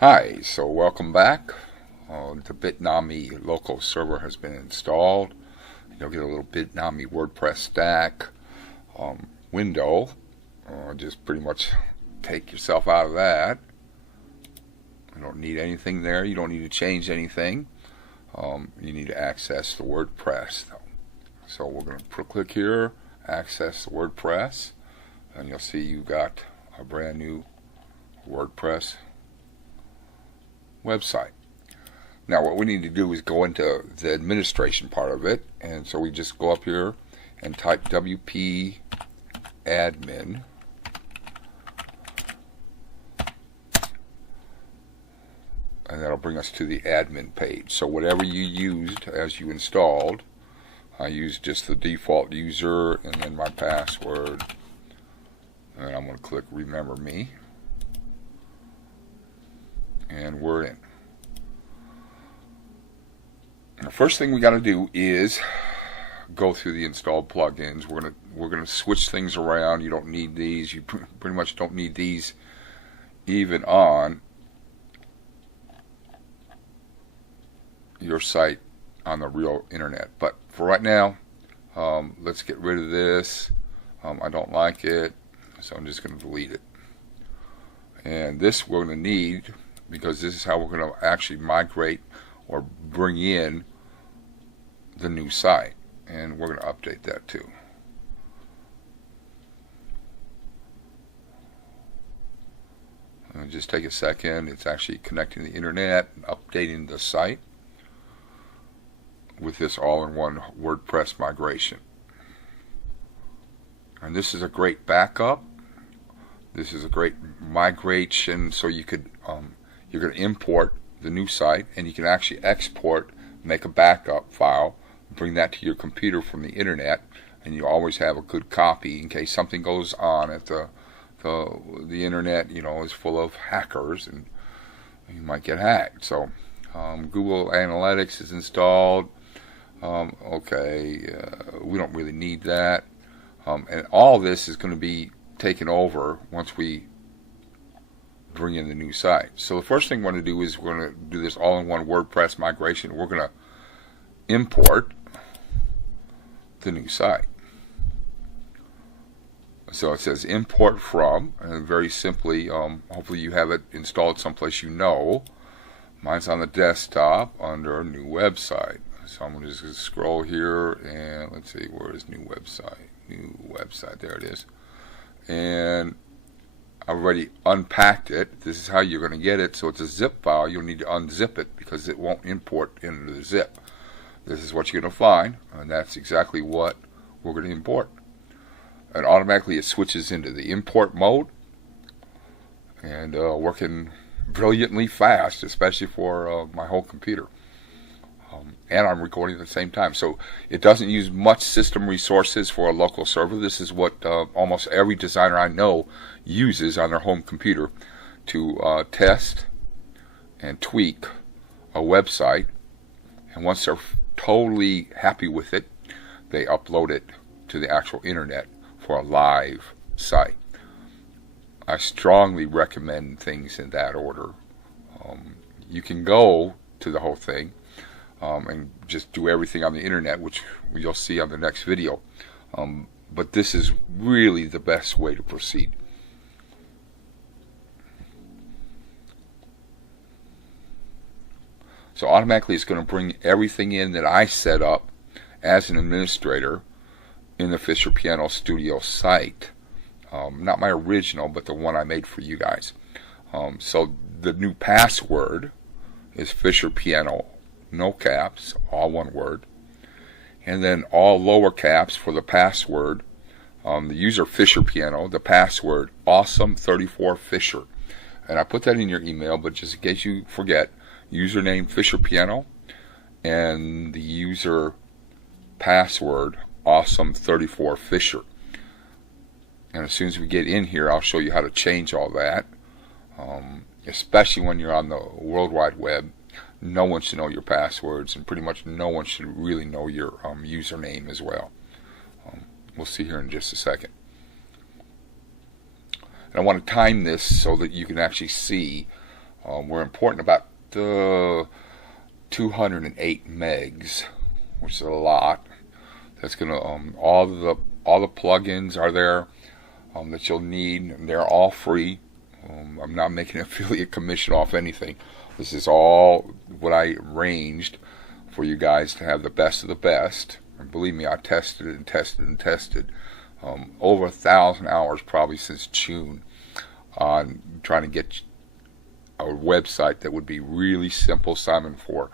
Hi, so welcome back. The Bitnami local server has been installed. You'll get a little Bitnami WordPress stack window. Just pretty much take yourself out of that. You don't need anything there. You don't need to change anything. You need to access the WordPress though. So we're going to click here, access the WordPress, and you'll see you've got a brand new WordPress website. Now what we need to do is go into the administration part of it, and so we just go up here and type WP admin, and that'll bring us to the admin page. So whatever you used as you installed, I used just the default user and then my password, and I'm going to click remember me, and we're in. The first thing we got to do is go through the installed plugins. We're gonna switch things around. You don't need these. You pretty much don't need these even on your site on the real internet. But for right now, let's get rid of this. I don't like it, so I'm just going to delete it. And this we're going to need because this is how we're going to actually migrate or bring in the new site, and we're going to update that too. Just take a second. It's actually connecting the internet and updating the site with this all-in-one WordPress migration. And this is a great backup. This is a great migration, so you could you're going to import the new site, and you can actually export, make a backup file, bring that to your computer from the internet, and you always have a good copy in case something goes on at the internet. You know, is full of hackers, and you might get hacked. So Google Analytics is installed. We don't really need that, and all this is going to be taken over once we bring in the new site. So the first thing we're going to do is we're going to do this all-in-one WordPress migration. We're going to import the new site. So it says import from, and very simply, hopefully you have it installed someplace you know. Mine's on the desktop under new website. So I'm going to just scroll here, and let's see, where is new website? New website, there it is. And I've already unpacked it. This is how you're going to get it. So it's a zip file. You'll need to unzip it because it won't import into the zip. This is what you're going to find, and that's exactly what we're going to import. And automatically it switches into the import mode, and working brilliantly fast, especially for my whole computer. And I'm recording at the same time. So it doesn't use much system resources for a local server. This is what almost every designer I know uses on their home computer to test and tweak a website. And once they're totally happy with it, they upload it to the actual internet for a live site. I strongly recommend things in that order. You can go to the whole thing and just do everything on the internet, which you'll see on the next video. But this is really the best way to proceed. So automatically it's going to bring everything in that I set up as an administrator in the Fisher Piano Studio site. Not my original, but the one I made for you guys. So the new password is Fisher Piano, no caps, all one word. And then all lower caps for the password. The user Fisher Piano, the password Awesome34Fisher. And I put that in your email, but just in case you forget, username Fisher Piano and the user password Awesome34Fisher. And as soon as we get in here, I'll show you how to change all that. Especially when you're on the World Wide Web, no one should know your passwords, and pretty much no one should really know your username as well. We'll see here in just a second. And I want to time this so that you can actually see We're importing about 208 megs, which is a lot. That's gonna all the plugins are there that you'll need. And they're all free. I'm not making an affiliate commission off anything. This is all what I arranged for you guys to have the best of the best. And believe me, I tested and tested and tested over 1,000 hours probably since June on trying to get a website that would be really simple, Simon, for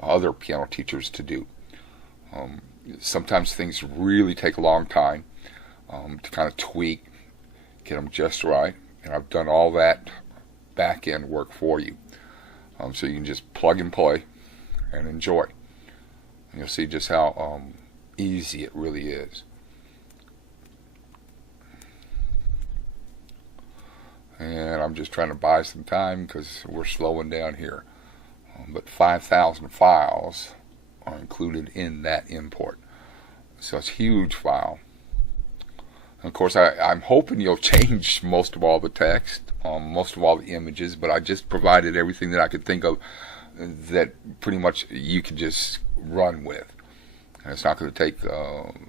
other piano teachers to do. Sometimes things really take a long time to kind of tweak, get them just right, and I've done all that back end work for you. So you can just plug and play and enjoy. And you'll see just how easy it really is. And I'm just trying to buy some time because we're slowing down here. But 5,000 files are included in that import. So it's a huge file. And of course, I'm hoping you'll change most of all the text, most of all the images, but I just provided everything that I could think of that pretty much you could just run with. And it's not going to take,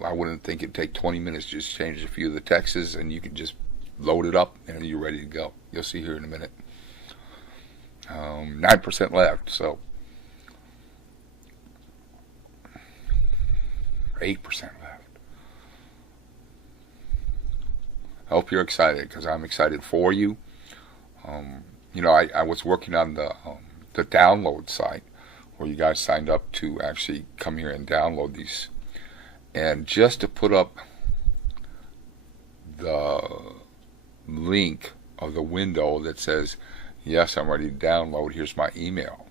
I wouldn't think it'd take 20 minutes to just change a few of the texts, and you can just load it up and you're ready to go. You'll see here in a minute. 9% left, so 8% left. I hope you're excited because I'm excited for you. I was working on the download site where you guys signed up to actually come here and download these. And just to put up the link of the window that says, yes, I'm ready to download, here's my email.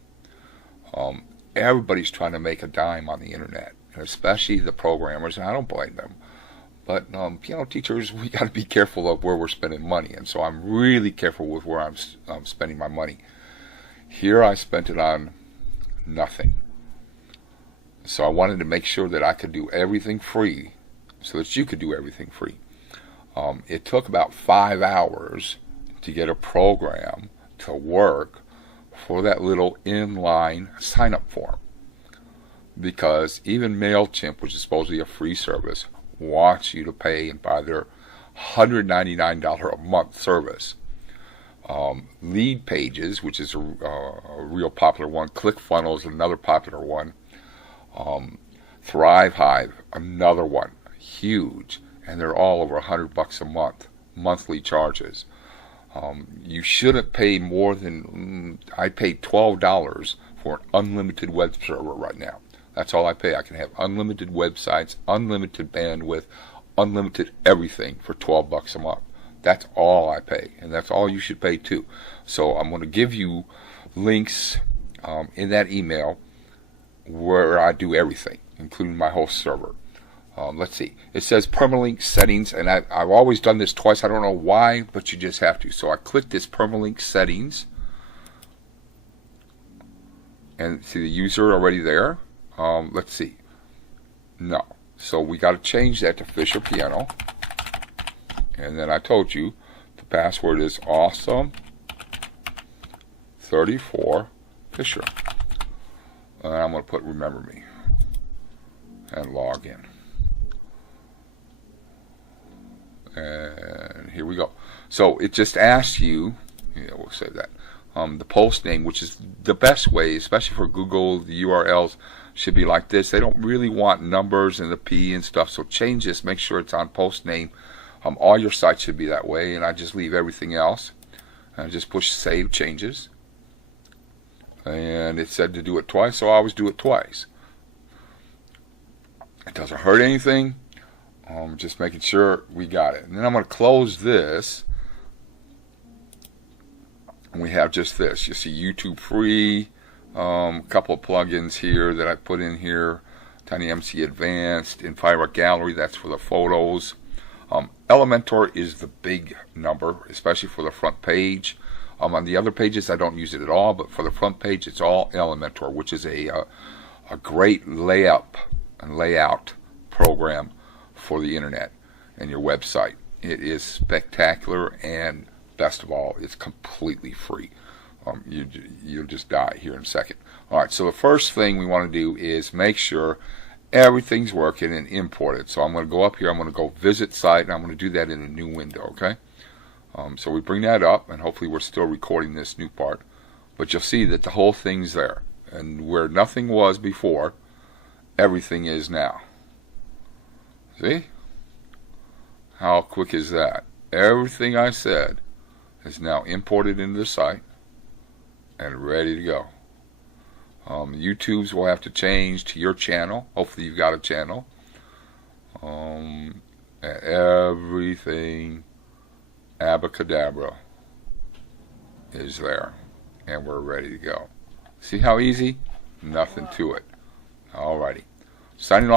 Everybody's trying to make a dime on the internet, and especially the programmers, and I don't blame them. But piano teachers, we got to be careful of where we're spending money, and so I'm really careful with where I'm spending my money. Here I spent it on nothing. So I wanted to make sure that I could do everything free so that you could do everything free. It took about 5 hours to get a program to work for that little inline sign-up form. Because even MailChimp, which is supposed to be a free service, wants you to pay and buy their $199 a month service. Lead Pages, which is a real popular one. ClickFunnels, another popular one. Thrive Hive, another one, huge, and they're all over $100 a month, monthly charges. You shouldn't pay more than, I paid $12 for an unlimited web server right now. That's all I pay. I can have unlimited websites, unlimited bandwidth, unlimited everything for $12 a month. That's all I pay, and that's all you should pay too. So I'm going to give you links in that email where I do everything, including my host server. Let's see. It says permalink settings, and I've always done this twice. I don't know why, but you just have to. So I click this permalink settings, and see the user already there. Let's see. No. So we got to change that to Fisher Piano. And then I told you the password is awesome34 Fisher. And I'm going to put remember me and log in. And here we go. So it just asks you, we'll say that, the post name, which is the best way, especially for Google. The URLs should be like this. They don't really want numbers and the P and stuff, so change this. Make sure it's on post name. All your sites should be that way, and I just leave everything else. And I just push Save Changes. And it said to do it twice, so I always do it twice. It doesn't hurt anything. Just making sure we got it. And then I'm going to close this. And we have just this. You see YouTube free. A couple of plugins here that I put in here. TinyMC Advanced, Infira Gallery, that's for the photos. Elementor is the big number, especially for the front page. On the other pages, I don't use it at all, but for the front page, it's all Elementor, which is a great layout program for the internet and your website. It is spectacular, and best of all, it's completely free. you'll just die here in a second. All right, so the first thing we want to do is make sure everything's working and import it. So I'm going to go up here, I'm going to go visit site, and I'm going to do that in a new window, okay? So we bring that up, and hopefully we're still recording this new part, but you'll see that the whole thing's there. And where nothing was before, everything is now. See? How quick is that? Everything I said is now imported into the site and ready to go. YouTube's will have to change to your channel. Hopefully you've got a channel. And everything abacadabra is there. And we're ready to go. See how easy? Nothing to it. Alrighty. Signing off.